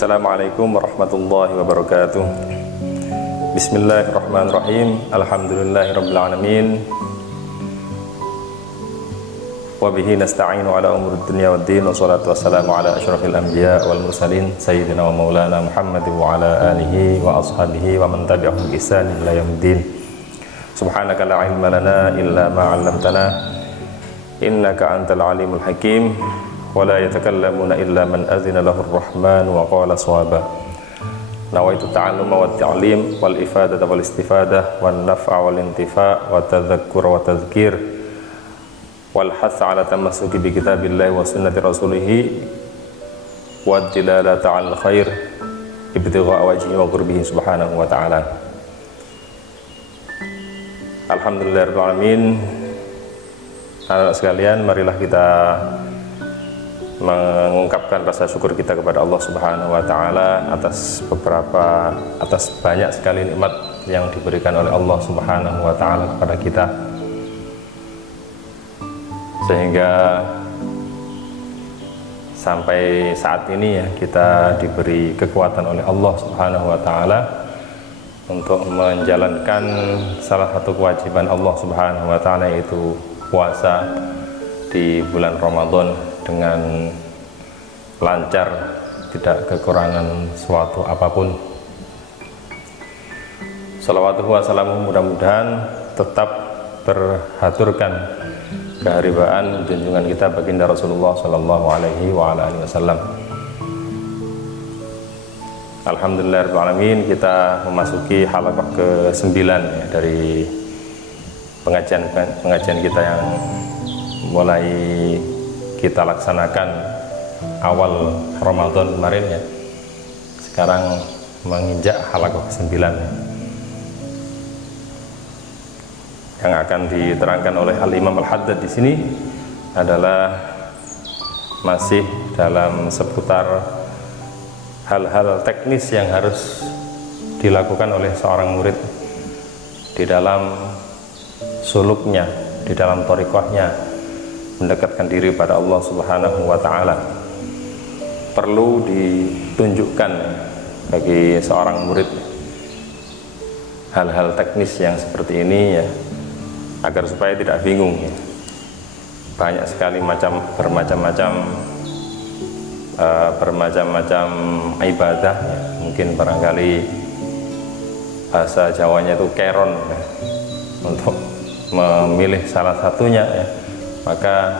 Assalamualaikum warahmatullahi wabarakatuh. Bismillahirrahmanirrahim. Alhamdulillahirabbil alamin. Wa bihi nasta'inu ala umurid dunya waddin. Wassalatu wassalamu ala asyrafil anbiya wal mursalin sayyidina wa maulana Muhammad wa ala alihi wa ashabihi wa man tabi'ahum bi ihsan ila yaumiddin. Subhanaka la ilma lana illa ma 'allamtana innaka antal alimul hakim. Wa la yatakallamuna illa man azina lahu ar-rahman wa qala shawaba. Nawaitu ta'alluma wa ta'lim wal ifadata wal istifadah wan naf'a wal intifa' wa tadhakkur wa tadhkir wal hath 'ala tamassuki bi kitabillahi wa sunnati rasulih wa dilalata 'alal khair ibtigha'a wajhi wa qurbihi subhanahu wa ta'ala. Alhamdulillahirabbil alamin. Anak sekalian, marilah kita mengungkapkan rasa syukur kita kepada Allah Subhanahu wa taala atas banyak sekali nikmat yang diberikan oleh Allah Subhanahu wa taala kepada kita, sehingga sampai saat ini ya kita diberi kekuatan oleh Allah Subhanahu wa taala untuk menjalankan salah satu kewajiban Allah Subhanahu wa taala, yaitu puasa di bulan Ramadan dengan lancar, tidak kekurangan suatu apapun. Salawatuhu wa salamuhu mudah-mudahan tetap terhaturkan keharibaan junjungan kita baginda Rasulullah sallallahu alaihi wa ala alihi wasallam. Alhamdulillahirabbil alamin, kita memasuki halaqah ke-9 ya, dari pengajian kita yang mulai kita laksanakan awal Ramadan kemarin ya. Sekarang menginjak halaqah ke-9 ya, yang akan diterangkan oleh Al-Imam Al-Haddad di sini adalah masih dalam seputar hal-hal teknis yang harus dilakukan oleh seorang murid di dalam suluknya, di dalam thariqahnya mendekatkan diri pada Allah Subhanahu wa taala. Perlu ditunjukkan bagi seorang murid hal-hal teknis yang seperti ini ya, agar supaya tidak bingung ya. Banyak sekali bermacam-macam ibadah ya. Mungkin barangkali bahasa Jawanya itu keron ya. Untuk memilih salah satunya ya, maka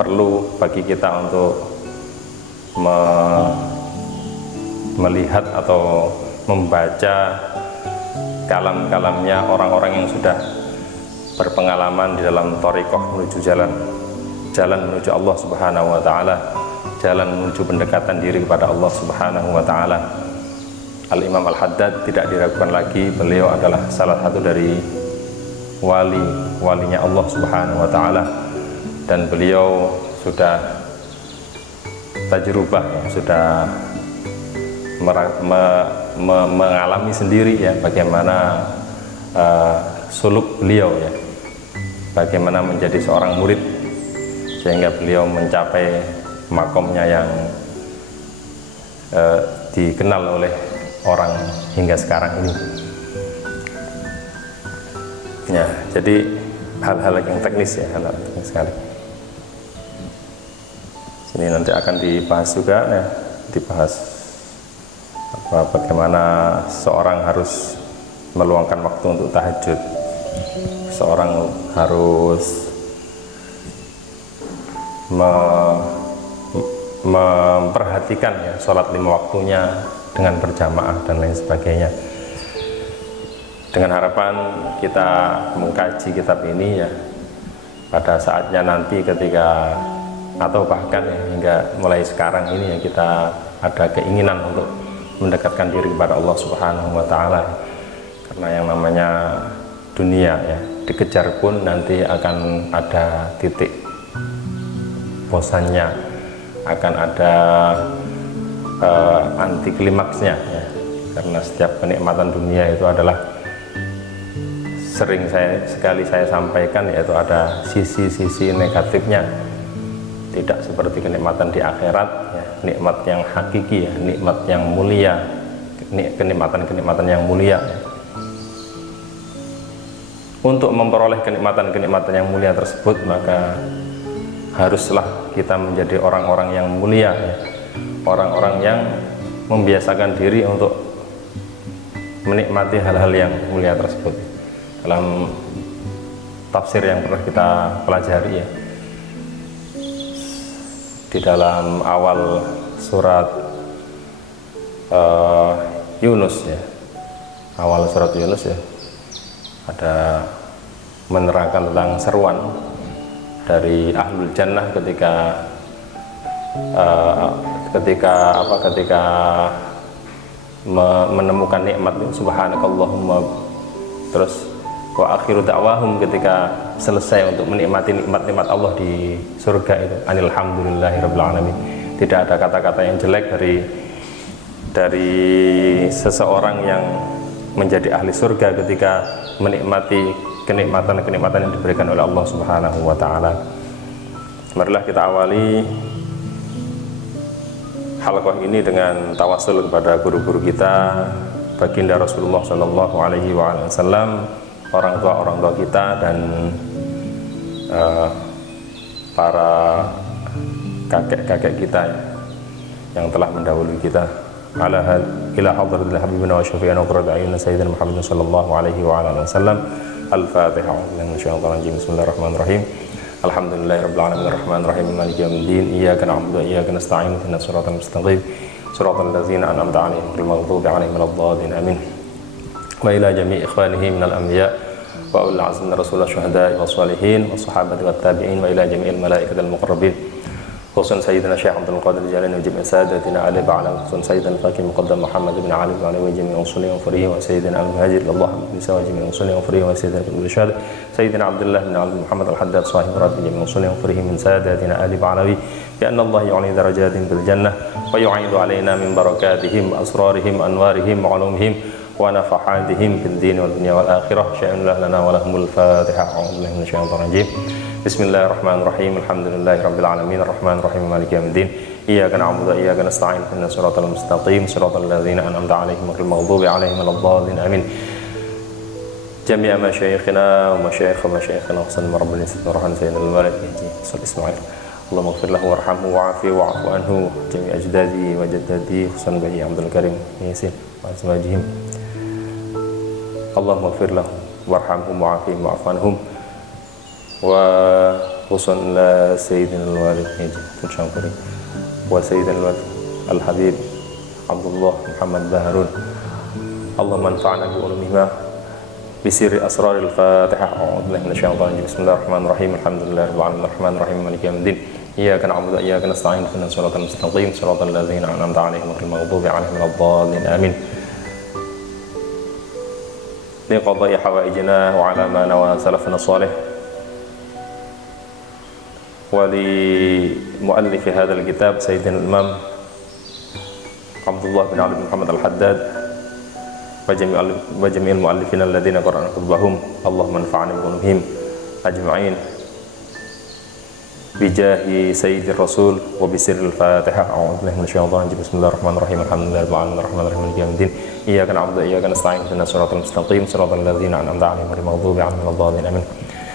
perlu bagi kita untuk melihat atau membaca kalam-kalamnya orang-orang yang sudah berpengalaman di dalam thariqah menuju jalan menuju Allah Subhanahu wa taala, jalan menuju pendekatan diri kepada Allah Subhanahu wa taala. Al-Imam Al-Haddad tidak diragukan lagi, beliau adalah salah satu dari walinya Allah Subhanahu wa taala, dan beliau sudah tajrubah ya, sudah mengalami sendiri ya bagaimana suluk beliau ya, bagaimana menjadi seorang murid sehingga beliau mencapai makomnya yang dikenal oleh orang hingga sekarang ini. Ya, jadi hal-hal yang teknis ya, hal-hal teknis sekali. Sini nanti akan dibahas juga ya, dibahas bagaimana seorang harus meluangkan waktu untuk tahajud. Seorang harus memperhatikan ya sholat 5 waktunya dengan berjamaah dan lain sebagainya. Dengan harapan kita mengkaji kitab ini ya pada saatnya nanti ketika, atau bahkan ya, hingga mulai sekarang ini ya, kita ada keinginan untuk mendekatkan diri kepada Allah Subhanahu wa taala. Karena yang namanya dunia ya, dikejar pun nanti akan ada titik bosannya, akan ada anti klimaksnya ya. Karena setiap kenikmatan dunia itu adalah, sering sekali saya sampaikan, yaitu ada sisi-sisi negatifnya. Tidak seperti kenikmatan di akhirat ya. nikmat yang hakiki ya, nikmat yang mulia, kenikmatan-kenikmatan yang mulia ya. Untuk memperoleh kenikmatan-kenikmatan yang mulia tersebut, maka haruslah kita menjadi orang-orang yang mulia ya. Orang-orang yang membiasakan diri untuk menikmati hal-hal yang mulia tersebut. Dalam tafsir yang pernah kita pelajari ya, di dalam awal surat Yunus ya, awal surat Yunus ya, ada menerangkan tentang seruan dari ahlul jannah ketika menemukan nikmat subhanakallahumma, terus wa akhiru da'wahum, ketika selesai untuk menikmati nikmat-nikmat Allah di surga itu alhamdulillahirabbil alamin. Tidak ada kata-kata yang jelek dari seseorang yang menjadi ahli surga ketika menikmati kenikmatan-kenikmatan yang diberikan oleh Allah Subhanahu wa taala. Marilah kita awali halaqah ini dengan tawasul kepada guru-guru kita, baginda Rasulullah Shallallahu alaihi wasallam, orang tua kita, dan para kakek-kakek kita yang telah mendahului kita. Ila hadratil habibina wa syafi'ina wa qurrati a'yunina sayyidina Muhammadin sallallahu alaihi wa alihi wasallam. Al-Fatihah. Bismillahirrahmanirrahim. Alhamdulillahirabbil alamin arrahmanir rahim maliki yaumiddin. Iyyaka na'budu wa iyyaka nasta'in ihdinas siratal mustaqim siratal ladzina an'amta 'alaihim ghairil maghdubi 'alaihim waladdallin. Amin. Wa ila jami'i ikhwanihi minal anbiya wa ulil azmi minar rasul syuhada'i was shalihin was sahabati wat tabi'in wa ila jami'il malaikatil muqarrabin khususan sayyidina Syekh Abdul Qadir Jilani wa jami'i sadatina ali ba'ala khususan sayyidina al-faqih muqaddam Muhammad bin Ali wa jami'i usulih wa furihi wa sayyidina al-muhajir Allah bin wa jami'i usulih wa furihi wa sayyidina al-irsyad sayyidina Abdullah bin Ali Muhammad al-Haddad sahib rad jami'i usulih wa furihi min sadatina ali ba'alawi bi anna Allah yu'li darajatin bil jannah wa yu'idu alaina min barakatihim asrarihim anwarihim wa ulumihim wa nafahatihim fid din wal dunya wal akhirah. Sya'an lana wa lahumul fatihah. A'udzu billahi minasyaitonir rajim. Bismillahirrahmanirrahim. Alhamdulillahirabbil alamin arrahmanir rahim maliki yaumiddin. Iyyaka na'budu wa iyyaka nasta'in ihdinas siratal mustaqim siratal ladzina an'amta 'alaihim ghairil maghdubi 'alaihim waladdallin. Amin. Jami'a masyayikhina wa masyayikhina hasan rabbana subhanahu sayyidil walid Ismail. Allahumma ighfir lahu warhamhu wa'afi wa'fu anhu jami' ajdadi wa jaddadi Husain Bayi Abdul Karim Yasin wa azwajihim. Allahumma ighfir lahu warhamhu wa'afi wa'fu anhum wa husan la sayyidina al-walid Syamfuri wa sayyidina al-walid al-habib Abdullah Muhammad Baharun. Allahumma anfa'na bi ulumihima bi sirri asraril Fatihah. A'udzu billahi minasyaitonir rajim. Bismillahirrahmanirrahim. Alhamdulillahirabbil alamin arrahmanir rahim maliki yaumiddin. Iyyaka na'budu wa iyyaka nasta'in ihdinas siratal mustaqim siratal ladzina an'amta 'alaihim ghairil maghdubi 'alaihim waladdallin. Amin. Li qada'i hawaijina wa 'ala ma nawa salafuna salih ولمؤلف هذا الكتاب سيدنا الإمام عبد الله بن علي بن محمد الحداد وجميع المؤلفين الذين قرأنا كتبهم. اللهم انفعنا بعلومهم أجمعين بجاه سيد الرسول وبسر الفاتحة. أعوذ بالله من الشيطان الرجيم. بسم الله الرحمن الرحيم. الحمد لله رب العالمين الرحمن الرحيم مالك يوم الدين. إياك نعبد وإياك نستعين اهدنا الصراط المستقيم صراط الذين أنعمت عليهم غير المغضوب عليهم ولا الضالين. آمين.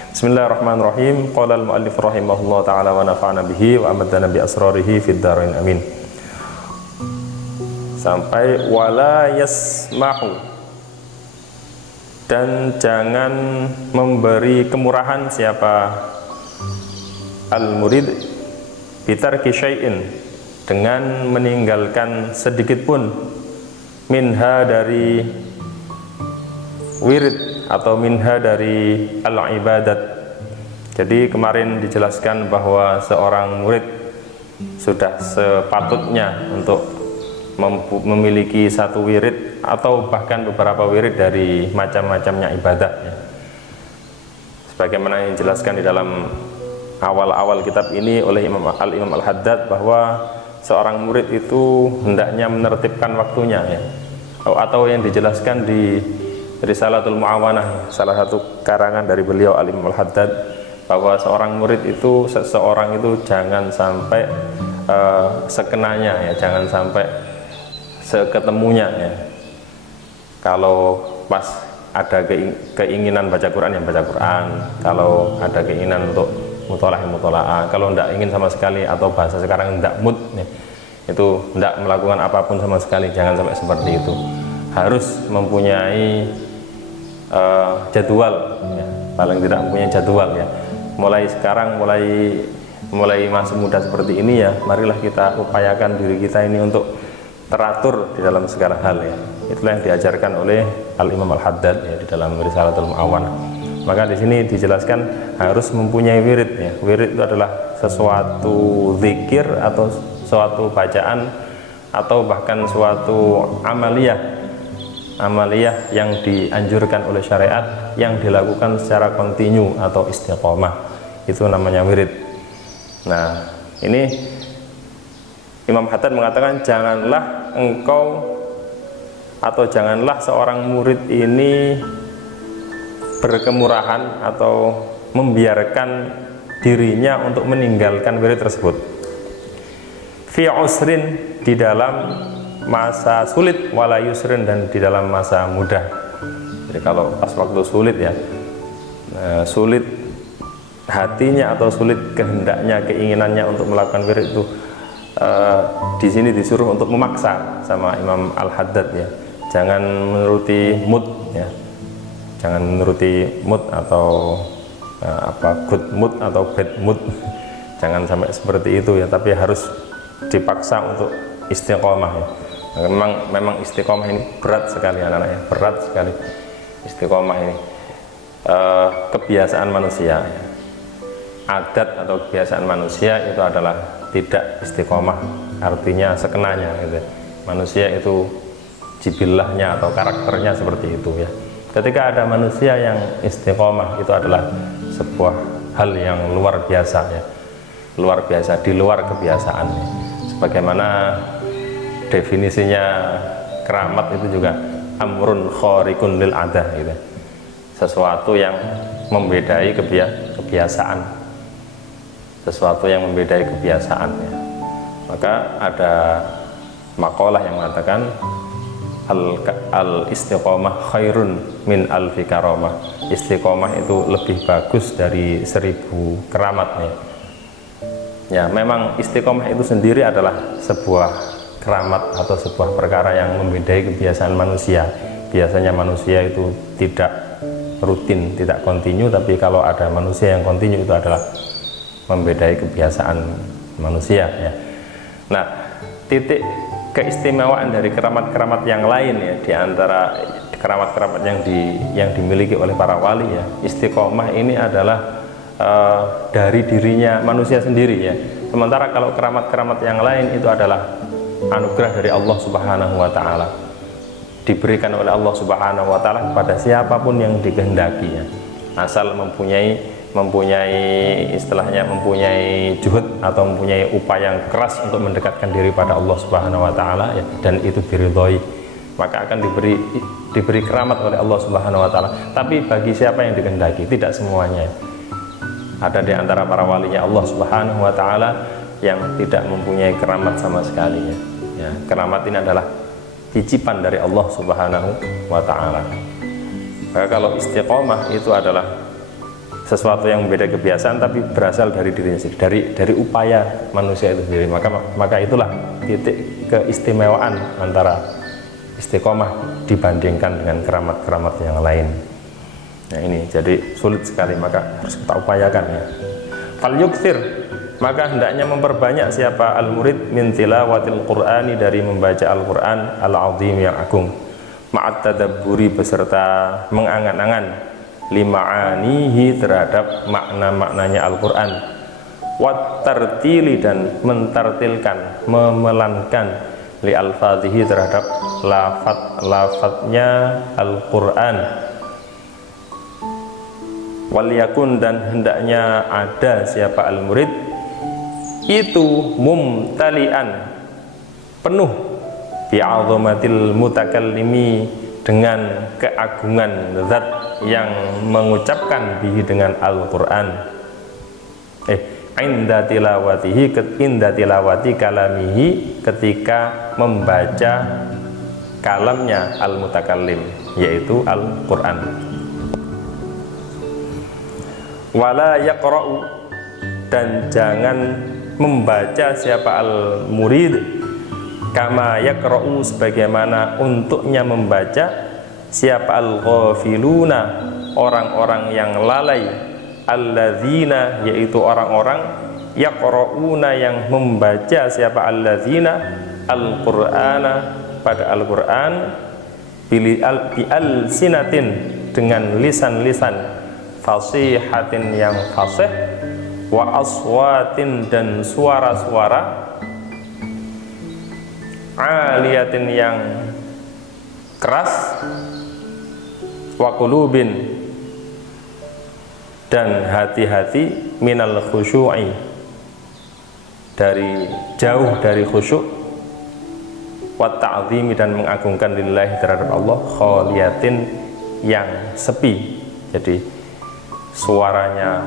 Bismillahirrahmanirrahim. Qala al-muallif rahimahullah ta'ala wa nafa'ana bihi wa amadana bi asrarihi fid dharain. Amin. Sampai wala yasmahu, dan jangan memberi kemurahan siapa al-murid bitarki syai'in, dengan meninggalkan sedikit pun minha dari wirid atau minha dari al-ibadat. Jadi kemarin dijelaskan bahwa seorang murid sudah sepatutnya untuk memiliki satu wirid atau bahkan beberapa wirid dari macam-macamnya ibadah ya. Sebagaimana yang dijelaskan di dalam awal-awal kitab ini oleh Imam Al-Haddad, bahwa seorang murid itu hendaknya menertibkan waktunya ya. Atau yang dijelaskan di Risalatul Mu'awanah, salah satu karangan dari beliau Al-Imam Al-Haddad, bahwa seorang murid itu, seseorang itu jangan sampai sekenanya ya, jangan sampai seketemunya ya. Kalau pas ada keinginan baca Quran ya baca Quran, kalau ada keinginan untuk mutolaah ya mutolaah, kalau tidak ingin sama sekali, atau bahasa sekarang tidak mood ya, itu tidak melakukan apapun sama sekali, jangan sampai seperti itu. Harus mempunyai jadwal ya, paling tidak mempunyai jadwal ya. Mulai sekarang, mulai masih muda seperti ini ya, marilah kita upayakan diri kita ini untuk teratur di dalam segala hal ya. Itulah yang diajarkan oleh Al-Imam Al-Haddad ya di dalam Risalatul Mu'awanah. Maka di sini dijelaskan harus mempunyai wirid ya. Wirid itu adalah sesuatu zikir atau suatu bacaan atau bahkan suatu amaliyah yang dianjurkan oleh syariat, yang dilakukan secara kontinu atau istiqomah, itu namanya wirid. Nah, ini Imam Haddad mengatakan janganlah engkau atau janganlah seorang murid ini berkemurahan atau membiarkan dirinya untuk meninggalkan wirid tersebut. Fi usrin, di dalam masa sulit, wala yusrin, dan di dalam masa mudah. Jadi kalau pas waktu sulit ya, sulit hatinya atau sulit kehendaknya, keinginannya untuk melakukan wirid itu, di sini disuruh untuk memaksa sama Imam Al-Haddad ya. Jangan menuruti mood ya, jangan menuruti mood atau good mood atau bad mood. Jangan sampai seperti itu ya, tapi harus dipaksa untuk istiqomah ya. Memang istiqomah ini berat sekali anak-anak ya, berat sekali istiqomah ini. Kebiasaan manusia ya. Adat atau kebiasaan manusia itu adalah tidak istiqomah, artinya sekenanya gitu. Manusia itu jibillahnya atau karakternya seperti itu ya. Ketika ada manusia yang istiqomah, itu adalah sebuah hal yang luar biasa ya, luar biasa, di luar kebiasaan ya. Sebagaimana definisinya keramat itu juga amrun khariqun lil adah gitu, sesuatu yang membedai kebiasaan, sesuatu yang membedai kebiasaan ya. Maka ada makalah yang mengatakan al istiqomah khairun min alfi karamah. Istiqomah itu lebih bagus dari 1000 keramat ya. Memang istiqomah itu sendiri adalah sebuah keramat atau sebuah perkara yang membedai kebiasaan manusia. Biasanya manusia itu tidak rutin, tidak kontinu, tapi kalau ada manusia yang kontinu itu adalah membedai kebiasaan manusia ya. Nah, titik keistimewaan dari keramat-keramat yang lain ya, di antara keramat-keramat yang dimiliki oleh para wali ya, istiqomah ini adalah dari dirinya manusia sendiri ya. Sementara kalau keramat-keramat yang lain itu adalah anugerah dari Allah Subhanahu wa taala, diberikan oleh Allah Subhanahu wa taala kepada siapapun yang dikehendaki ya. Asal mempunyai istilahnya mempunyai juhud atau mempunyai upaya yang keras untuk mendekatkan diri pada Allah Subhanahu wa taala ya, dan itu diridhoi, maka akan diberi keramat oleh Allah Subhanahu wa taala. Tapi bagi siapa yang dikehendaki, tidak semuanya. Ada di antara para walinya Allah Subhanahu wa taala yang tidak mempunyai keramat sama sekali ya. Keramat ini adalah titipan dari Allah Subhanahu wa taala. Maka kalau istiqomah itu adalah sesuatu yang beda kebiasaan tapi berasal dari dirinya sendiri, dari upaya manusia itu sendiri. Maka itulah titik keistimewaan antara istiqomah dibandingkan dengan keramat-keramat yang lain. Nah ini jadi sulit sekali, maka harus kita upayakan ya. Fal yukthir, maka hendaknya memperbanyak siapa al-murid min tilawatil qur'ani, dari membaca Al-Qur'an al-azim yang agung, ma'at tadabburi, beserta mengangan-angan, lima'anihi, terhadap makna-maknanya Al-Quran, wat tartili, dan mentartilkan, memelankan, li alfadhihi, terhadap lafaz-lafaznya Al-Quran, wal yakun, dan hendaknya ada siapa al-murid itu mumtalian, penuh, bi'azamatil mutakallimi, dengan keagungan zat yang mengucapkan bihi, dengan Al-Quran, inda tilawati kalamihi, ketika membaca kalamnya al-mutakallim, yaitu Al-Qur'an. Wala yaqra'u, dan jangan membaca siapa al-murid kama yaqra'u, sebagaimana untuknya membaca siapa al-ghafiluna, orang-orang yang lalai, alladzina, yaitu orang-orang yaqra'una, yang membaca siapa alladzina al-Qur'ana, pada Al-Qur'an, bi al-sinatin, dengan lisan-lisan fasihatin, yang fasih, wa aswatin, dan suara-suara aliyatin, yang keras, wa qulubin, dan hati-hati minal khusyu'i, dari jauh dari khusyuk, wa ta'zimi, dan mengagungkan lillahi, terhadap Allah, khaliyatin, yang sepi. Jadi suaranya,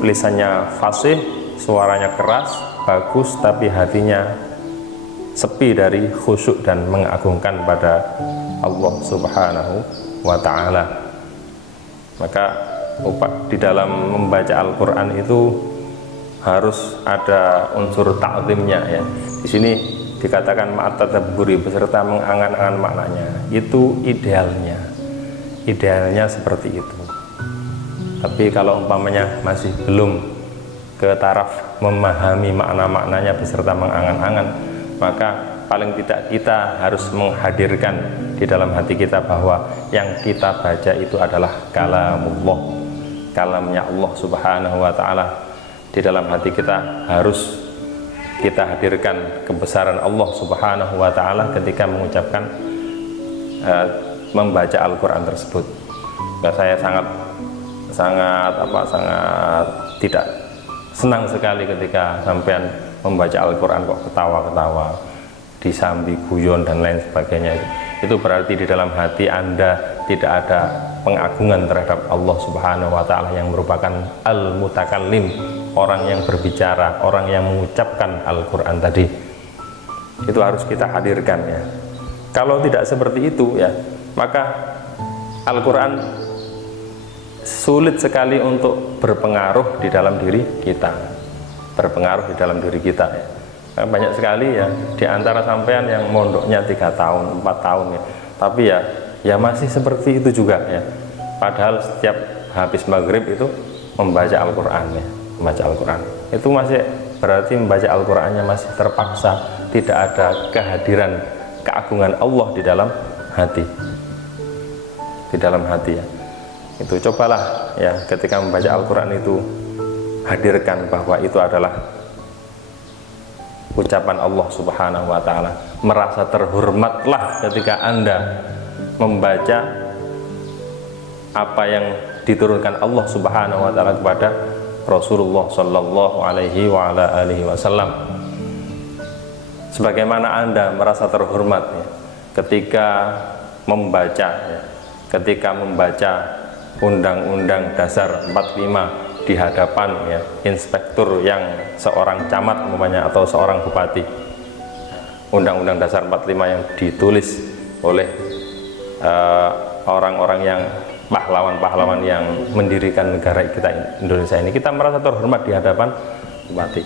lisannya fasih, suaranya keras, bagus, tapi hatinya sepi dari khusyuk dan mengagungkan pada Allah Subhanahu wa ta'ala. Maka di dalam membaca Al-Qur'an itu harus ada unsur ta'zimnya ya. Di sini dikatakan ma'at-tadabburi, beserta mengangan-angan maknanya. Itu idealnya seperti itu. Tapi kalau umpamanya masih belum ke taraf memahami makna-maknanya beserta mengangan-angan, maka paling tidak kita harus menghadirkan di dalam hati kita bahwa yang kita baca itu adalah kalamullah, kalamnya Allah Subhanahu wa ta'ala. Di dalam hati kita harus kita hadirkan kebesaran Allah Subhanahu wa ta'ala ketika mengucapkan membaca Al-Quran tersebut. Nah, saya sangat tidak senang sekali ketika sampean membaca Al-Quran kok ketawa-ketawa, disambi guyon dan lain sebagainya. Itu berarti di dalam hati Anda tidak ada pengagungan terhadap Allah Subhanahu wa ta'ala, yang merupakan al-mutakallim, orang yang berbicara, orang yang mengucapkan Al-Quran tadi. Itu harus kita hadirkan ya. Kalau tidak seperti itu ya, maka Al-Quran sulit sekali untuk berpengaruh di dalam diri kita, berpengaruh di dalam diri kita ya. Banyak sekali ya di antara sampean yang mondoknya 3 tahun, 4 tahun ya, tapi ya masih seperti itu juga ya. Padahal setiap habis maghrib itu membaca Al-Quran ya, membaca Al-Quran itu masih berarti membaca Al-Qurannya masih terpaksa, tidak ada kehadiran keagungan Allah di dalam hati, di dalam hati ya. Itu cobalah ya, ketika membaca Al-Quran itu hadirkan bahwa itu adalah ucapan Allah Subhanahu wa ta'ala. Merasa terhormatlah ketika Anda membaca apa yang diturunkan Allah Subhanahu wa ta'ala kepada Rasulullah Sallallahu alaihi wa ala alihi wasallam. Sebagaimana Anda merasa terhormat ya, ketika membaca ya, ketika membaca Undang-Undang Dasar 45 di hadapan ya inspektur yang seorang camat umpamanya atau seorang bupati. Undang-Undang Dasar 45 yang ditulis oleh orang-orang yang pahlawan-pahlawan yang mendirikan negara kita Indonesia ini, kita merasa terhormat di hadapan bupati.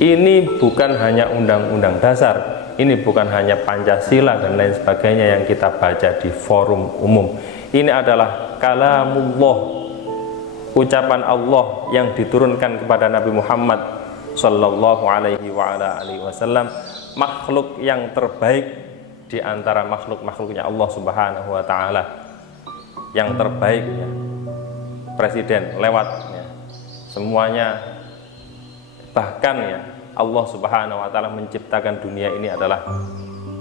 Ini bukan hanya Undang-Undang Dasar, ini bukan hanya Pancasila dan lain sebagainya yang kita baca di forum umum. Ini adalah kalamullah, ucapan Allah yang diturunkan kepada Nabi Muhammad Sallallahu alaihi wa ala alihi wasallam, makhluk yang terbaik di antara makhluk-makhluknya Allah Subhanahu wa ta'ala, yang terbaik ya. Presiden lewat ya. Semuanya, bahkan ya Allah Subhanahu wa ta'ala menciptakan dunia ini adalah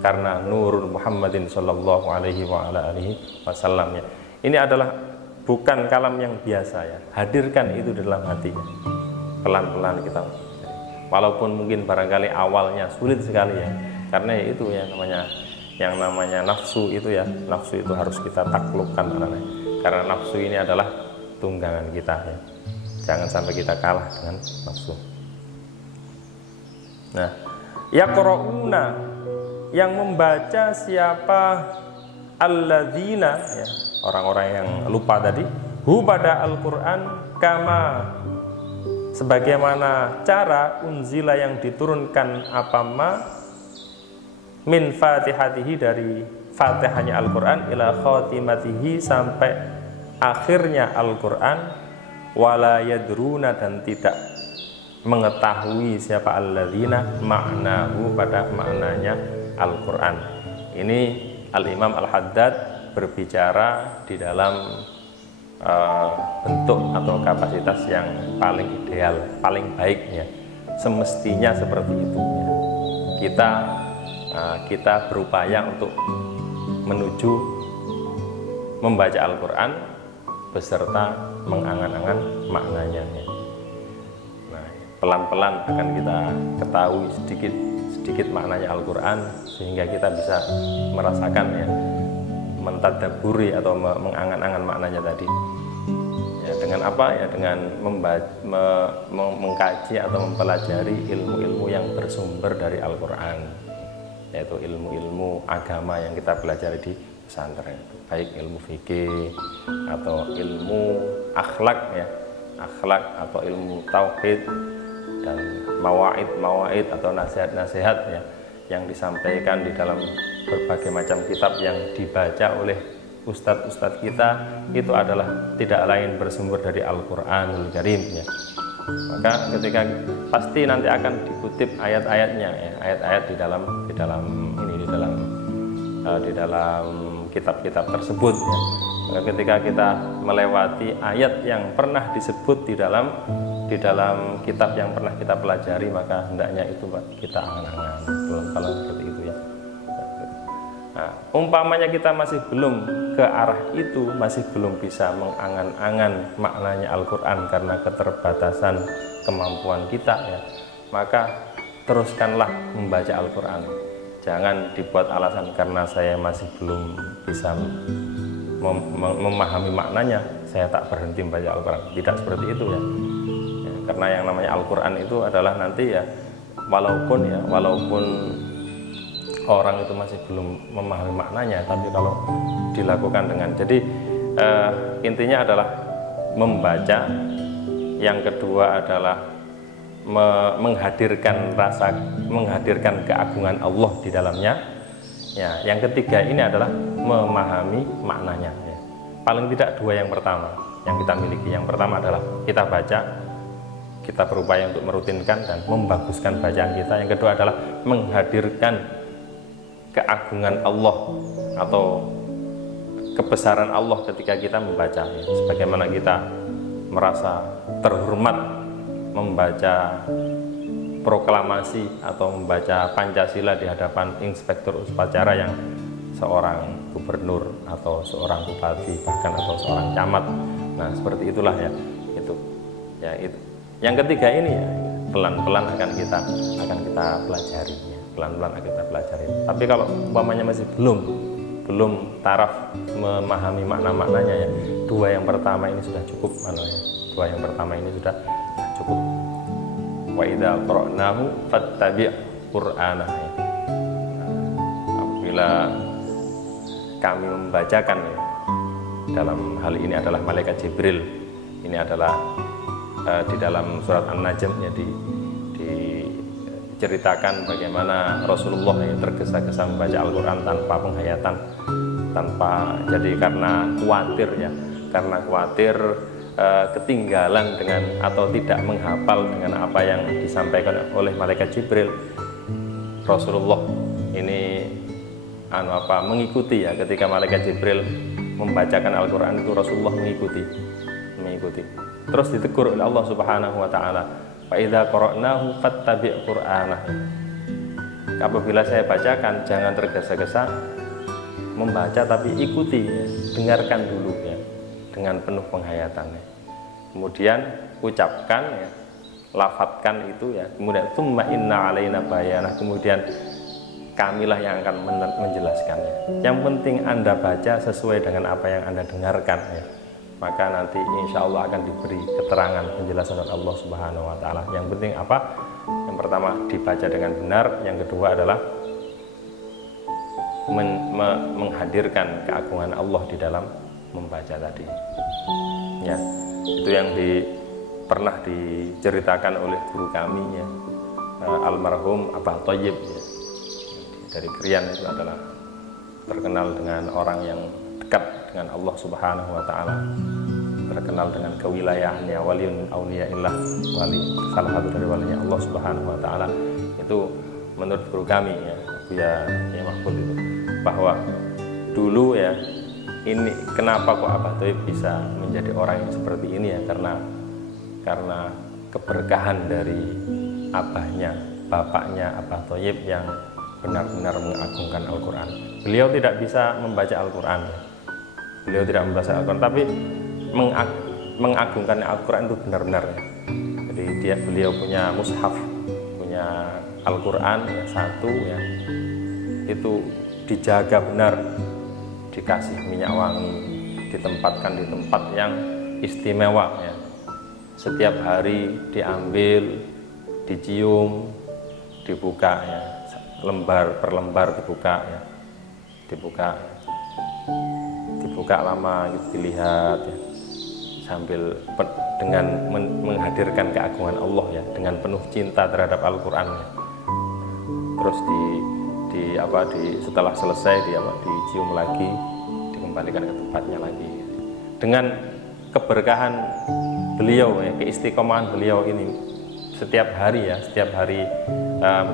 karena nurul Muhammadin Sallallahu alaihi wa ala alihi wasallam ya. Ini adalah bukan kalam yang biasa ya. Hadirkan itu dalam hatinya. Pelan-pelan kita. Walaupun mungkin barangkali awalnya sulit sekali ya. Karena ya itu ya yang namanya nafsu itu ya. Nafsu itu harus kita taklukkan karena nafsu ini adalah tunggangan kita ya. Jangan sampai kita kalah dengan nafsu. Nah, yaqra'una, yang membaca siapa, alladzina, ya, orang-orang yang lupa tadi, hu pada Al-Quran, kama, sebagaimana cara, unzila yang diturunkan apa ma, min fatihatihi, dari fatihahnya Al-Quran, ila khotimatihi, sampai akhirnya Al-Quran, wala yadruna, dan tidak mengetahui siapa alladzina maknahu, pada maknanya Al-Quran. Ini Al-Imam Al-Haddad berbicara di dalam bentuk atau kapasitas yang paling ideal, paling baiknya. Semestinya seperti itu ya. Kita berupaya untuk menuju membaca Al-Quran beserta mengangan-angan maknanya. Nah, pelan-pelan akan kita ketahui sedikit maknanya Al-Quran, sehingga kita bisa merasakan ya, mentadaburi atau mengangan-angan maknanya tadi. Ya, dengan apa ya? Dengan mengkaji atau mempelajari ilmu-ilmu yang bersumber dari Al-Quran, yaitu ilmu-ilmu agama yang kita pelajari di pesantren, baik ilmu fikih atau ilmu akhlak ya, akhlak atau ilmu tauhid, dan mawaid atau nasihat-nasihat ya, yang disampaikan di dalam berbagai macam kitab yang dibaca oleh ustadz-ustadz kita, itu adalah tidak lain bersumber dari Al-Quranul Karim ya. Maka ketika pasti nanti akan dikutip ayat-ayatnya ya, ayat-ayat di dalam kitab-kitab tersebut ya. Maka ketika kita melewati ayat yang pernah disebut di dalam kitab yang pernah kita pelajari, maka hendaknya itu kita angan-angan kalau seperti itu ya. Nah, umpamanya kita masih belum ke arah itu, masih belum bisa mengangan-angan maknanya Al-Quran karena keterbatasan kemampuan kita ya, maka teruskanlah membaca Al-Quran. Jangan dibuat alasan karena saya masih belum bisa memahami maknanya, saya tak berhenti membaca Al-Quran. Tidak seperti itu ya. Karena yang namanya Al-Quran itu adalah nanti ya, walaupun orang itu masih belum memahami maknanya, tapi kalau dilakukan dengan, jadi intinya adalah membaca, yang kedua adalah menghadirkan keagungan Allah di dalamnya ya, yang ketiga ini adalah memahami maknanya ya. Paling tidak dua yang pertama yang kita miliki. Yang pertama adalah kita baca, kita berupaya untuk merutinkan dan membaguskan bacaan kita. Yang kedua adalah menghadirkan keagungan Allah atau kebesaran Allah ketika kita membaca ya. Sebagaimana kita merasa terhormat membaca proklamasi atau membaca Pancasila di hadapan inspektur upacara yang seorang gubernur atau seorang bupati, bahkan atau seorang camat. Nah, seperti itulah ya, itu. Yang ketiga ini ya, pelan-pelan akan kita pelajari ya. Pelan-pelan akan kita pelajari. Tapi kalau umpamanya masih belum taraf memahami makna-maknanya ya, dua yang pertama ini sudah cukup maknanya. Dua yang pertama ini sudah cukup. Wa idza qara'nahu fattabi' qur'anah. Apabila kami membacakan ya, dalam hal ini adalah malaikat Jibril. Ini adalah di dalam surat An-Najm ya, diceritakan bagaimana Rasulullah yang tergesa-gesa membaca Al-Quran tanpa penghayatan, jadi karena khawatir ketinggalan dengan atau tidak menghafal dengan apa yang disampaikan oleh malaikat Jibril. Rasulullah ini mengikuti ya, ketika malaikat Jibril membacakan Al-Quran itu Rasulullah mengikuti. Terus ditegur oleh Allah Subhanahu wa taala, fa idza qara'nahu fattabi' qur'anah. Apabila saya bacakan, jangan tergesa-gesa membaca, tapi ikuti ya, dengarkan dulu ya, dengan penuh penghayatan ya. Kemudian ucapkan ya, lafadzkan itu ya, kemudian tsumma inna alaina bayanah, kemudian kamilah yang akan menjelaskannya. Yang penting Anda baca sesuai dengan apa yang Anda dengarkan ya, maka nanti insya Allah akan diberi keterangan penjelasan dari Allah Subhanahu wa taala. Yang penting apa? Yang Yang pertama dibaca dengan benar, yang kedua adalah menghadirkan keagungan Allah di dalam membaca tadi. Ya, itu yang pernah diceritakan oleh guru kami ya, almarhum Abah Thayyib ya, dari Krian. Itu adalah terkenal dengan orang yang dekat dengan Allah Subhanahu wa taala, terkenal dengan kewilayahannya, waliun min auliyaillah, wali salah satu dari walinya Allah Subhanahu wa taala. Itu menurut guru kami ya, Buya Mahfud itu, bahwa dulu ya, ini kenapa kok Abah Thayyib bisa menjadi orang yang seperti ini ya, karena keberkahan dari abahnya, bapaknya Abah Thayyib yang benar-benar mengagungkan Al-Quran. Beliau tidak bisa membaca Al-Quran, beliau tidak membaca Al-Quran, tapi mengagungkan Al-Quran itu benar-benar ya. Jadi beliau punya mushaf, punya Al-Quran ya, satu ya, itu dijaga benar, dikasih minyak wangi, ditempatkan di tempat yang istimewa ya. Setiap hari diambil, dicium, dibuka ya, lembar per lembar dibuka ya, dibuka lama gitu, dilihat ya, sambil dengan menghadirkan keagungan Allah ya, dengan penuh cinta terhadap Al-Quran ya. Terus setelah selesai dicium lagi, dikembalikan ke tempatnya lagi dengan keberkahan beliau ya, keistiqomahan beliau ini setiap hari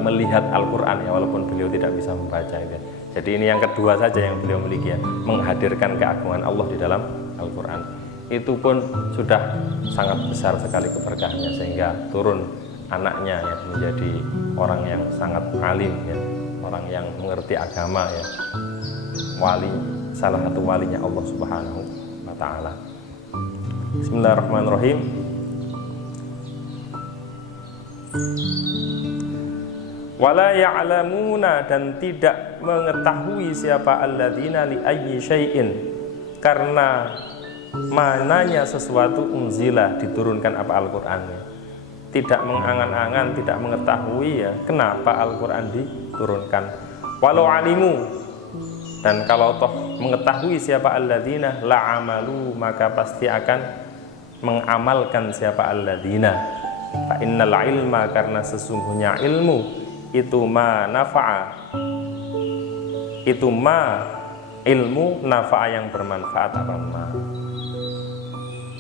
melihat Al-Quran ya, walaupun beliau tidak bisa membaca ya. Jadi ini yang kedua saja yang beliau miliki ya, menghadirkan keagungan Allah di dalam Al-Quran. Itu pun sudah sangat besar sekali keberkahannya, sehingga turun anaknya ya, menjadi orang yang sangat alim ya, orang yang mengerti agama ya, wali, salah satu walinya Allah Subhanahu wa taala. Bismillahirrahmanirrahim. Wala ya'lamuna, dan tidak mengetahui siapa alladzina li ayyi syai'in, karena mananya sesuatu unzila, diturunkan apa Al-Qur'an ya. Tidak mengangan-angan, tidak mengetahui ya, kenapa Al-Qur'an diturunkan. Walau alimu, dan kalau toh mengetahui siapa alladzina la'amalu, maka pasti akan mengamalkan siapa alladzina. Fa innal ilma, karena sesungguhnya ilmu itu ma nafa'a, itu ma ilmu nafa'a yang bermanfaat apa ma.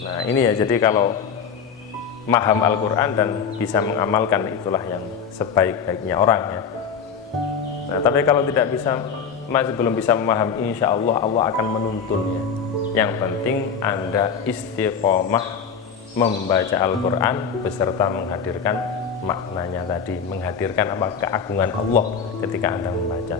Nah ini ya, jadi kalau memaham Al-Quran dan bisa mengamalkan, itulah yang sebaik-baiknya orang ya. Nah tapi kalau tidak bisa, masih belum bisa memahami, insya Allah Allah akan menuntun ya. Yang penting Anda istiqomah membaca Al-Quran beserta menghadirkan maknanya tadi, menghadirkan apa, keagungan Allah ketika Anda membaca.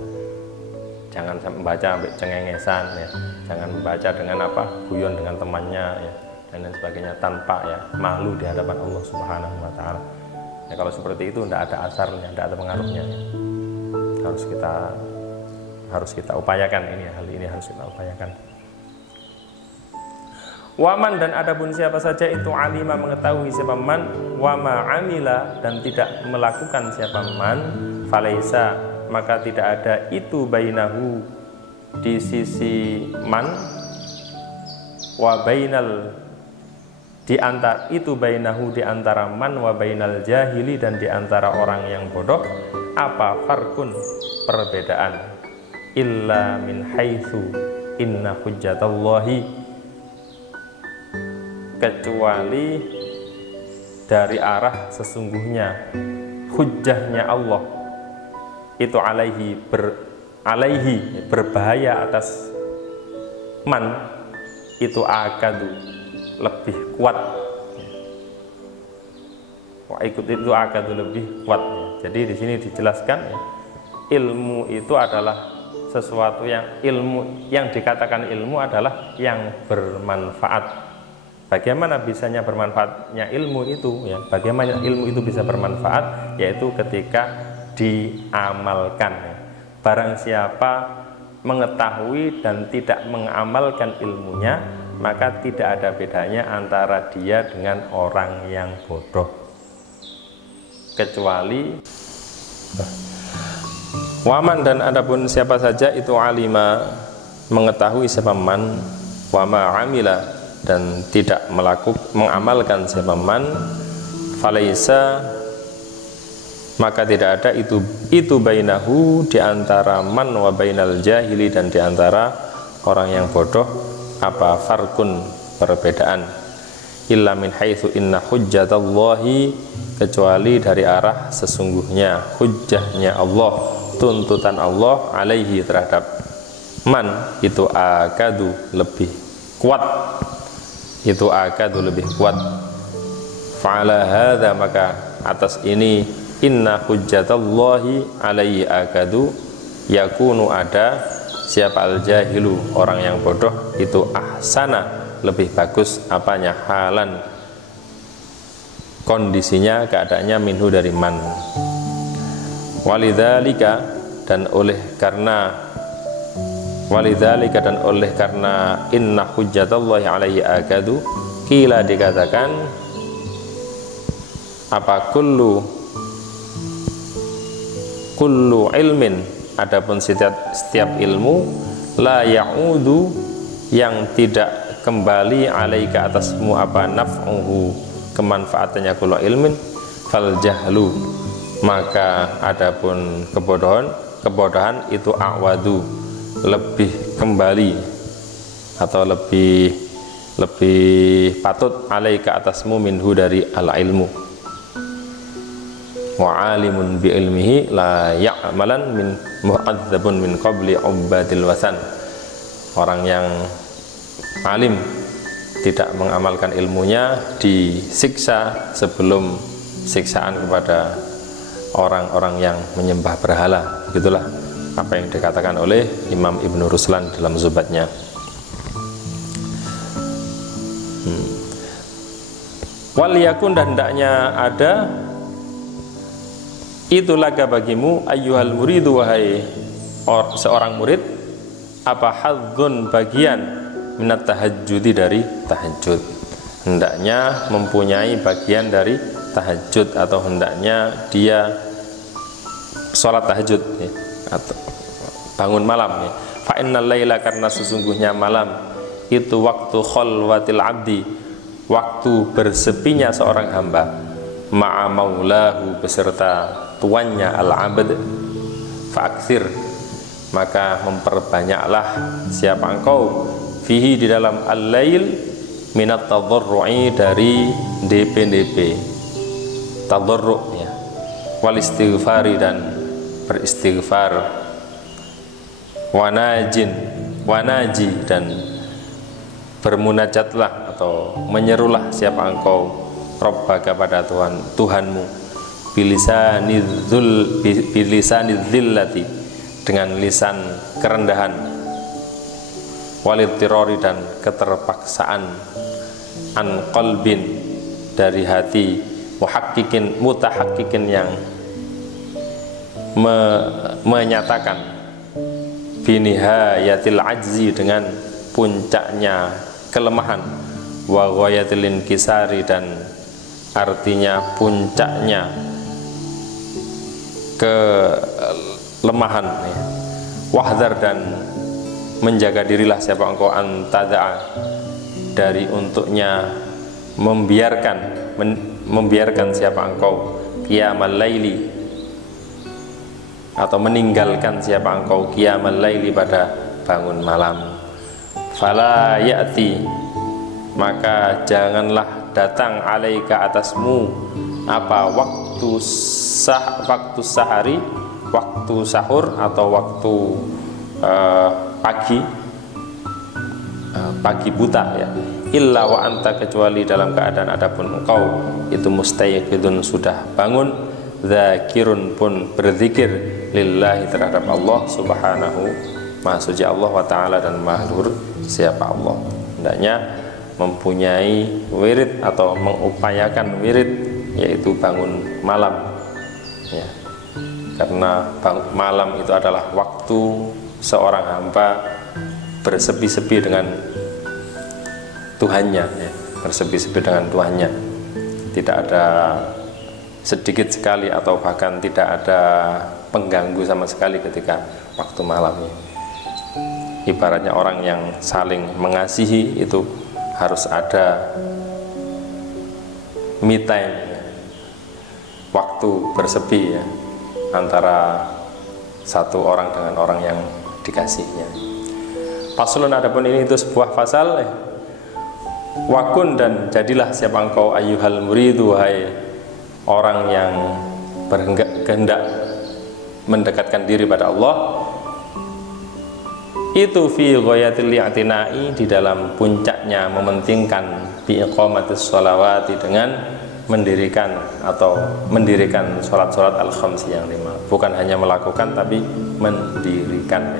Jangan membaca sampai cengengesan ya, jangan membaca dengan apa, guyon dengan temannya ya, dan lain sebagainya, tanpa ya malu di hadapan Allah Subhanahu wa taala. Ya, kalau seperti itu tidak ada asarnya, tidak ada pengaruhnya ya. Harus kita upayakan ini, hal ini harus kita upayakan. Waman, dan adapun siapa saja itu alima, mengetahui siapa man, wama amila, dan tidak melakukan siapa man, falaisa, maka tidak ada itu bainahu, di sisi man, wa bainal, di antara itu bainahu, di antara man, wa bainal jahili, dan di antara orang yang bodoh, apa farkun, perbedaan, illa min haitsu inna hujjatallahi, kecuali dari arah sesungguhnya hujjahnya Allah itu alaihi berbahaya atas man, itu akadu, lebih kuat. Wah, ikut itu akadu, lebih kuat. Jadi di sini dijelaskan ya, ilmu itu adalah sesuatu yang, ilmu yang dikatakan ilmu adalah yang bermanfaat. Bagaimana bisanya bermanfaatnya ilmu itu ya? Bagaimana ilmu itu bisa bermanfaat? Yaitu ketika diamalkan ya. Barang siapa mengetahui dan tidak mengamalkan ilmunya, maka tidak ada bedanya antara dia dengan orang yang bodoh. kecuali waman, dan adapun siapa saja itu alima mengetahui siapa man, wama amila dan tidak mengamalkan siapa man, falaisa maka tidak ada itu bainahu di antara man wa bainal jahili dan di antara orang yang bodoh apa farkun perbedaan, illa min haitsu inna hujjatallahi kecuali dari arah sesungguhnya hujjahnya Allah, tuntutan Allah alaihi terhadap man itu akadu lebih kuat, itu akadu lebih kuat. Fa'ala hadza maka atas ini inna hujjatallahi alaihi akadu yakunu ada siapa al jahilu orang yang bodoh itu ahsana lebih bagus apanya halan kondisinya keadaannya minhu dari man. Walidzalika dan oleh karena inna hujjatallahi alaihi akadu kila dikatakan apa kullu ilmin adapun setiap ilmu la ya'udu yang tidak kembali alaika atasmu apa naf'uhu kemanfaatannya kullu ilmin fal jahlu maka adapun kebodohan itu a'wadu lebih kembali atau lebih patut alaika atasmu minhu dari al ilmu. Wa alimun bi ilmihi la ya'malan min mu'adzabun min qabli ubadil wasan. Orang yang alim tidak mengamalkan ilmunya disiksa sebelum siksaan kepada orang-orang yang menyembah berhala. Begitulah apa yang dikatakan oleh Imam Ibnu Ruslan dalam Zubatnya. Wal yakun dan hendaknya ada itulah bagimu ayyuhal muridu wahai seorang murid apa hadzun bagian minat tahajjudi dari tahajud, hendaknya mempunyai bagian dari tahajud atau hendaknya dia sholat tahajud ya, atau bangun malam ya. Fa innal laila karena sesungguhnya malam itu waktu khalwatil abdi waktu bersepinya seorang hamba ma'a maulahu beserta tuannya al-abd fa'aksir maka memperbanyaklah siapa engkau fihi di dalam al-lail minat tadarru'i dari DP tadarru' ya wal istighfari dan beristighfar wanaji dan bermunajatlah atau menyerulah siapa engkau Rabbaka pada Tuhanmu bilisanidzillati dengan lisan kerendahan walittirori dan keterpaksaan an qalbin dari hati mutahakkikin yang menyatakan binihayatil ajzi dengan puncaknya kelemahan wa ghayatil inkisari dan artinya puncaknya kelemahan ya. Wahdar dan menjaga dirilah siapa engkau antada'a dari untuknya membiarkan siapa engkau qiyamal laili atau meninggalkan siapa engkau qiyamal laili pada bangun malam. Fala ya'ti maka janganlah datang alaika atasmu apa waktu sahari waktu sahur atau waktu pagi buta ya illa wa anta kecuali dalam keadaan adapun engkau itu mustayqidun sudah bangun dzakirun pun berzikir lillahi terhadap Allah subhanahu maha suci Allah wa ta'ala dan maha luhur siapa Allah. Hendaknya mempunyai wirid atau mengupayakan wirid yaitu bangun malam ya. Karena malam itu adalah waktu seorang hamba bersepi-sepi dengan Tuhannya ya. Bersepi-sepi dengan Tuhannya, tidak ada sedikit sekali atau bahkan tidak ada pengganggu sama sekali ketika waktu malamnya. Ibaratnya orang yang saling mengasihi itu harus ada me time, waktu bersepi ya, antara satu orang dengan orang yang dikasihnya. Faslun, adapun ini itu sebuah fasal. Wakun, dan jadilah siapa engkau ayyuhal muridu, wahai orang yang berkehendak mendekatkan diri pada Allah, itu fi ghayatil i'tina'i, di dalam puncaknya mementingkan bi iqamatis sholawati, dengan mendirikan sholat-sholat al-khamsi yang 5. Bukan hanya melakukan tapi mendirikan.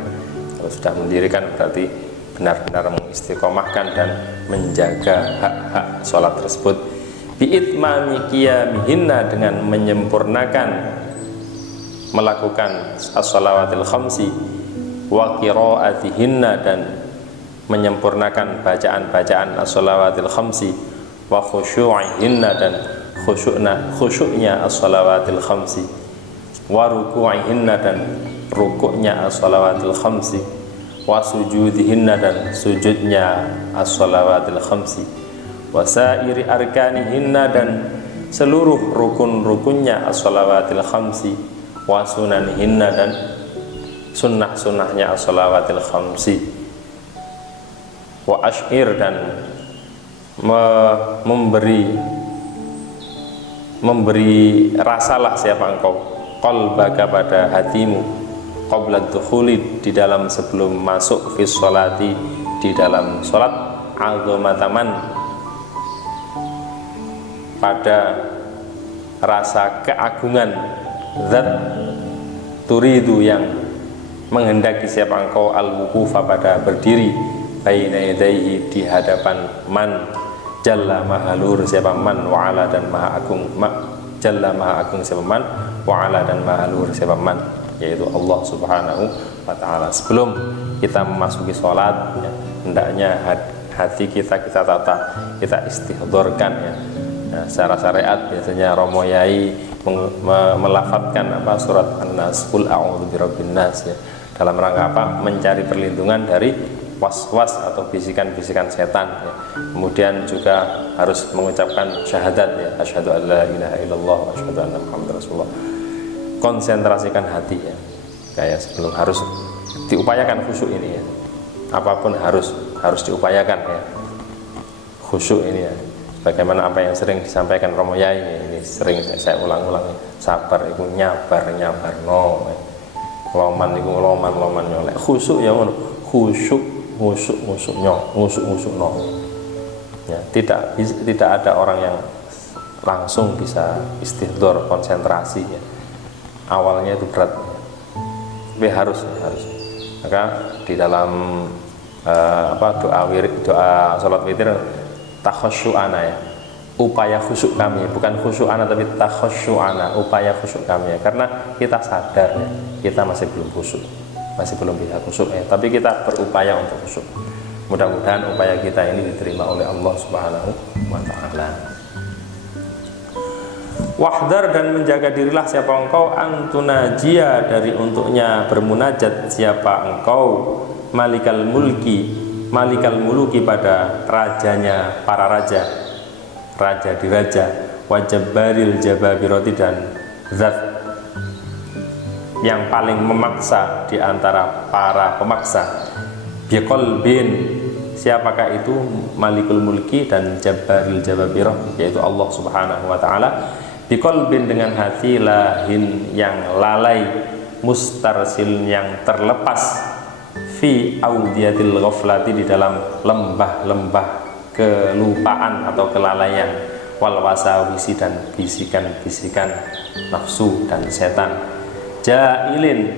Kalau sudah mendirikan berarti benar-benar mengistiqomahkan dan menjaga hak-hak sholat tersebut. Bi'itmami qiyamihinna, dengan menyempurnakan melakukan as-shalawatil khamsi, wa qiraatihinna, dan menyempurnakan bacaan-bacaan as-shalawatil khamsi, wa khusyu'ihinna, dan khusyuknya as-shalawatil khamsi, wa ruku'ihinna, dan rukuknya as-shalawatil khamsi, wa sujudihinna, dan sujudnya as-shalawatil khamsi, wa sairi arkanihinna, dan seluruh rukun-rukunnya as-shalawatil khamsi, wa sunanihinna, dan sunnah-sunnahnya as-shalawatil khamsi, wa ash'ir, dan memberi rasalah siapa engkau qalbaka, pada hatimu, qabla dukhuli, di dalam sebelum masuk, fi sholati, di dalam sholat, azamataman, pada rasa keagungan zat, turidu, yang menghendaki siapa engkau al-wuqufa, pada berdiri, baina yadayhi, di hadapan man jalla maha luhur siapa man, wa ala, dan maha agung, jalla maha agung siapa man, wa ala, dan maha luhur siapa man, yaitu Allah subhanahu wa ta'ala. Sebelum kita memasuki sholat ya, hendaknya hati kita tata, kita istihdorkan ya. Nah, secara syariat biasanya Romo Yai melafadzkan surat An-Nas, qul a'udzu birabbin nas ya, dalam rangka mencari perlindungan dari was-was atau bisikan-bisikan setan ya. Kemudian juga harus mengucapkan syahadat ya, asyhadu an la ilaha illallah wa asyhadu anna muhammadar rasulullah. Konsentrasikan hati ya, kayak sebelum, harus diupayakan khusyuk ini ya, apapun harus diupayakan ya, khusyuk ini ya. Bagaimana apa yang sering disampaikan Romo Yai ini sering saya ulang-ulang, sabar itu nyabar no, loman itu loman nyolek, khusyuk ya ngono, khusyuk no ya. Tidak ada orang yang langsung bisa istihdor, konsentrasi ya. Awalnya itu berat ya. Tapi harus. Maka di dalam doa salat witir, takhasyu'ana ya, upaya khusyuk kami, bukan khusyu'ana tapi takhasyu'ana, upaya khusyuk kami ya. Karena kita sadar ya, kita masih belum khusyuk, masih belum bisa khusyuk ya, tapi kita berupaya untuk khusyuk. Mudah-mudahan upaya kita ini diterima oleh Allah subhanahu wa ta'ala. Wahdar, dan menjaga dirilah siapa engkau antunajia, dari untuknya bermunajat siapa engkau malikal muluki, pada rajanya para raja, raja di raja, wajabbaril jababiroti, dan zat yang paling memaksa di antara para pemaksa, biqalbin, siapakah itu malikul mulki dan jabbaril jababirah, yaitu Allah subhanahu wa ta'ala, biqalbin, dengan hati, lahin, yang lalai, mustarsil, yang terlepas, fi audiyatil ghaflati, di dalam lembah-lembah kelupaan atau kelalaian, wal wasawisi, dan bisikan-bisikan nafsu dan setan, jailin,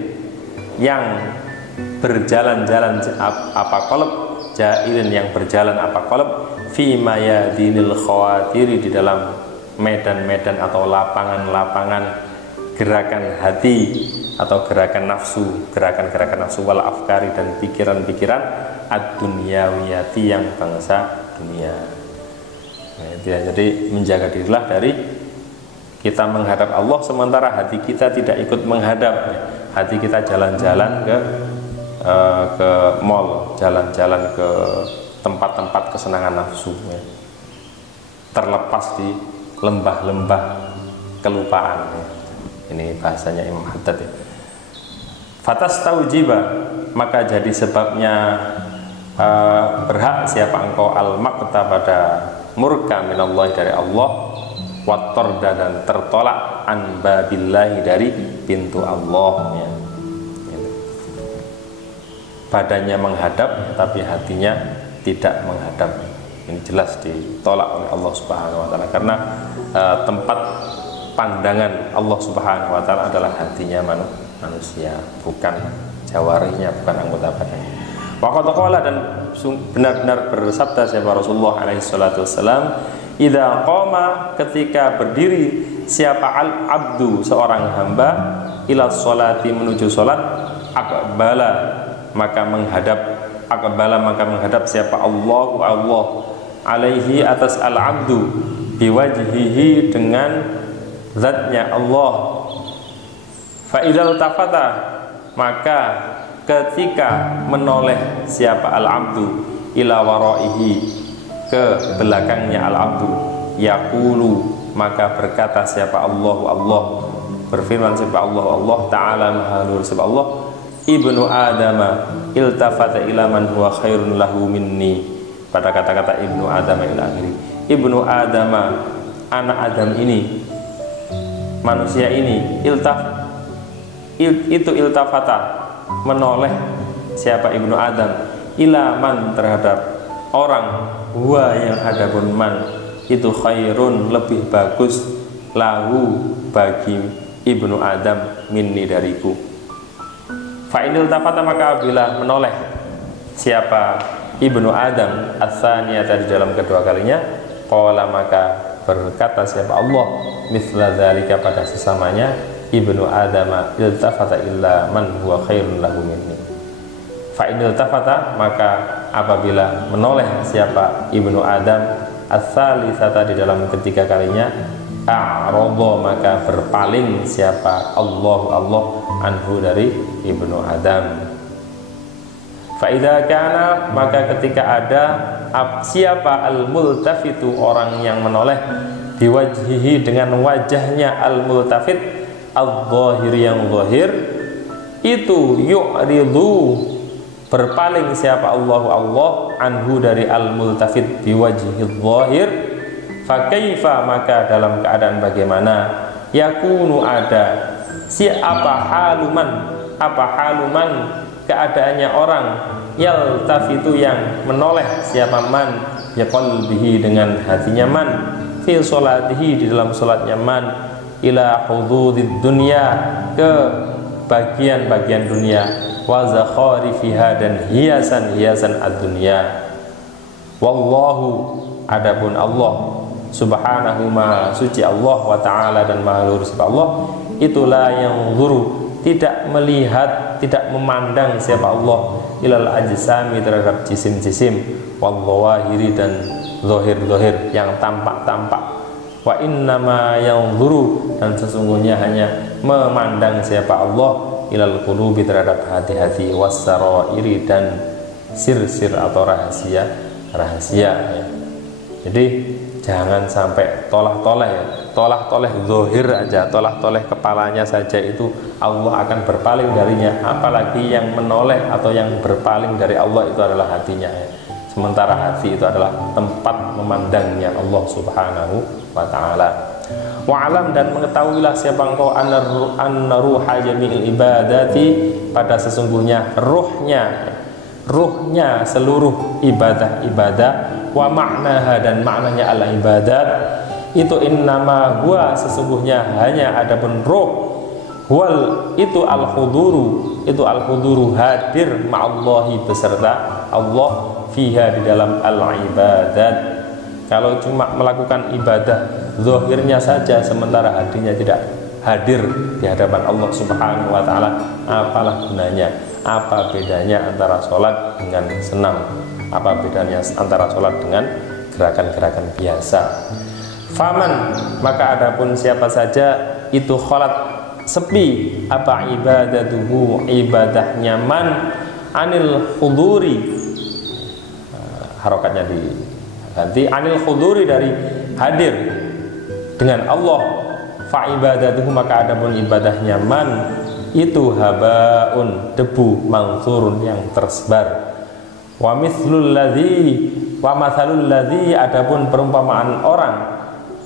yang berjalan-jalan apa qalb, jailin, yang berjalan apa qalb, fi mayadinil khawatiri, di dalam medan-medan atau lapangan-lapangan gerakan hati atau gerakan nafsu, gerakan-gerakan nafsu, wal afkari, dan pikiran-pikiran ad-dunyawiyati, yang bangsa dunia. Nah, itu ya. Jadi menjaga dirilah dari Kita menghadap Allah sementara hati kita tidak ikut menghadap. Hati kita jalan-jalan ke mall, jalan-jalan ke tempat-tempat kesenangan nafsu, ya. Terlepas di lembah-lembah kelupaan, ya. Ini bahasanya Imam Haddad, ya. Fatas taujiba, maka jadi sebabnya berhak siapa engkau al-maqta pada murka minallahi dari Allah, wattorda dan tertolak an babillahi dari pintu Allah, ya. Badannya menghadap tapi hatinya tidak menghadap. Ini jelas ditolak oleh Allah Subhanahu wa taala karena tempat pandangan Allah Subhanahu wa taala adalah hatinya manusia, bukan jawarihnya, bukan anggota badannya. Waqad qala, dan benar-benar bersabda siapa Rasulullah alaihi salatu wassalam, idza qama, ketika berdiri siapa al-abdu seorang hamba, ila sholati menuju salat, aqbala maka menghadap siapa Allah alaihi atas al-abdu biwajhihi dengan zatnya Allah. Fa idzal tafata, maka ketika menoleh siapa al-abdu ila waraihi ke belakangnya al-abdu, yaqulu maka berkata siapa Allah berfirman siapa Allah taala maha luhur siapa Allah, ibnu adama iltafata ila man huwa khairun lahu minni, pada kata-kata ibnu adama ila akhiri. Ibnu adama, anak Adam ini, manusia ini, iltafata menoleh siapa ibnu Adam ila man terhadap orang, huwa yang adapun man itu khairun lebih bagus, lahu bagi ibnu Adam minni dariku. Fa'inil tafata, maka bila menoleh siapa ibnu Adam ats-tsaniyata di dalam kedua kalinya, qala maka berkata siapa Allah mithla dzalika pada sesamanya, ibnu Adam iltafata illa man huwa khairun lahu minni. Fa'inil tafata, maka apabila menoleh siapa ibnu Adam ats-tsalisata di dalam ketiga kalinya, a'radha maka berpaling siapa Allah anhu dari ibnu Adam. Fa'idha kana, maka ketika ada siapa al-multafitu orang yang menoleh, biwajhihi dengan wajahnya al-multafit, al-zahir yang zahir, itu yu'ridu berpaling siapa Allah anhu dari al-multafit biwajhi zahir, fa kaifa maka dalam keadaan bagaimana, yakunu ada siapa haluman keadaannya orang, yaltafitu yang menoleh siapa man biqalbihi dengan hatinya man, fi sholatihi di dalam salatnya man, ila hududid dunya ke bagian-bagian dunia, wa zakharifiha dan hiasan-hiasan ad-dunya. Wallahu, adapun Allah subhanahu ma suci Allah wa ta'ala dan maha luhur Allah, itulah yang zuru tidak melihat, tidak memandang siapa Allah ilal ajsami terhadap jisim-jisim, wal zawahiri dan zahir-zahir yang tampak-tampak, wa innama yanzuru dan sesungguhnya hanya memandang siapa Allah ilal qulubi terhadap hati-hati, was-sarairi dan sir-sir atau rahasia, ya. Jadi jangan sampai tolah-toleh, ya. Tolah-toleh zahir aja, tolah-toleh kepalanya saja itu Allah akan berpaling darinya, apalagi yang menoleh atau yang berpaling dari Allah itu adalah hatinya, ya. Sementara hati itu adalah tempat memandangnya Allah subhanahu wa ta'ala. Wa'alam, dan mengetahuilah siapa engkau anna ruha jami'il ibadati, pada sesungguhnya ruhnya seluruh ibadah, wa maknaha dan maknanya al ibadat itu innama huwa sesungguhnya hanya adapun ruh, wal itu al huduru hadir ma'allahi beserta Allah, fiha di dalam al ibadat. Kalau cuma melakukan ibadah zahirnya saja sementara hatinya tidak hadir di hadapan Allah subhanahu wa ta'ala, apalah gunanya? Apa bedanya antara sholat dengan senam? Apa bedanya antara sholat dengan gerakan-gerakan biasa? Faman, maka adapun siapa saja itu kholat sepi apa ibadatuhu, ibadahnya, man anil khuduri, harokatnya diganti, anil khuduri, dari hadir dengan Allah, fa ibadatuhu, maka adapun ibadahnya, man itu habaun, debu, mansurun, yang tersebar. Wa mithlul ladzi, wa mathalul ladzi, adapun perumpamaan orang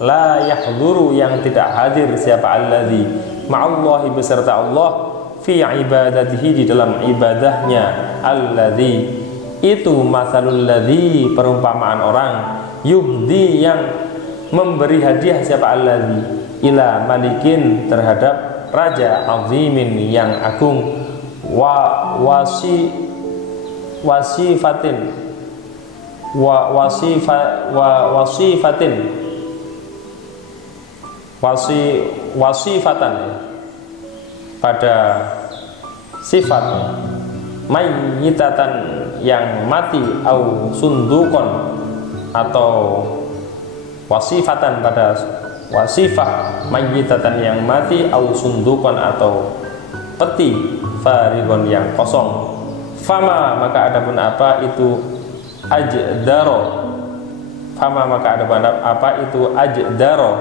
la yahduru, yang tidak hadir, siapa alladzi, ma'allahi, beserta Allah, fi ibadatihi, di dalam ibadahnya, alladzi, itu mathalul ladzi, perumpamaan orang, yuhdi, yang memberi hadiah, siapa alladzi, ila malikin, terhadap raja, azimin, yang agung, wasifatin, wasifatan, pada sifat, mayyitatan, yang mati, au sundukon, atau wasifatan, pada wasifah, mayyitatan, yang mati, au sundukon, atau peti, farigon, yang kosong. Fama, maka adapun apa itu ajdaro, fama, maka adapun apa itu ajdaro,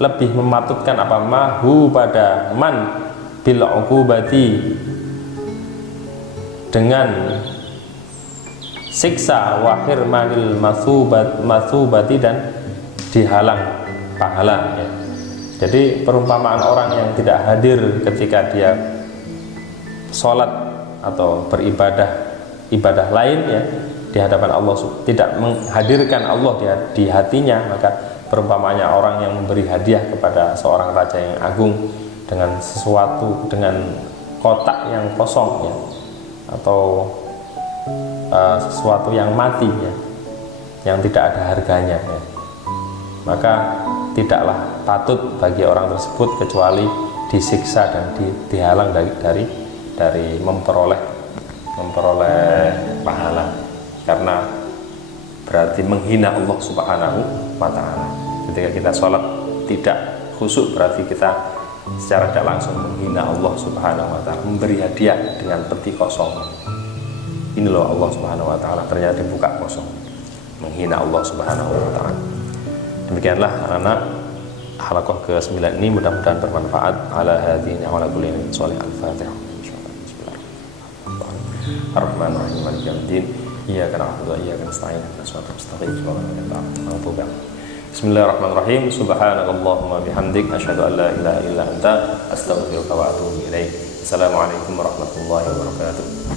lebih mematutkan apa, mahu, pada man, bil uqubati, dengan siksa, wa hirmanil masubati, dan dihalang pahala, ya. Jadi perumpamaan orang yang tidak hadir ketika dia sholat atau ibadah lain, ya, di hadapan Allah, tidak menghadirkan Allah di hatinya, maka perumpamanya orang yang memberi hadiah kepada seorang raja yang agung dengan sesuatu, dengan kotak yang kosong, ya, atau sesuatu yang mati, ya, yang tidak ada harganya, ya, maka tidaklah patut bagi orang tersebut kecuali disiksa dan dihalang dari memperoleh pahala, karena berarti menghina Allah Subhanahu wa Ta'ala. Ketika kita sholat tidak khusyuk, berarti kita secara tidak langsung menghina Allah Subhanahu wa Ta'ala, memberi hadiah dengan peti kosong. Ini loh Allah Subhanahu wa Ta'ala, ternyata dibuka kosong, menghina Allah Subhanahu wa Ta'ala. Demikianlah anak-anak halaqah ke-9 ini, mudah-mudahan bermanfaat. Ala hadhihi wa ala kulli sholih al-Fatihah. Ar-Rahmanir-Rahim, Maliki yaumiddin, iyyaka na'budu wa iyyaka nasta'in, ihdinas siratal mustaqim, Bismillahirrahmanirrahim. Subhanakallahumma bihamdik, asyhadu an la ilaha illa anta, astaghfiruka wa atubu ilaik. Assalamualaikum warahmatullahi wabarakatuh.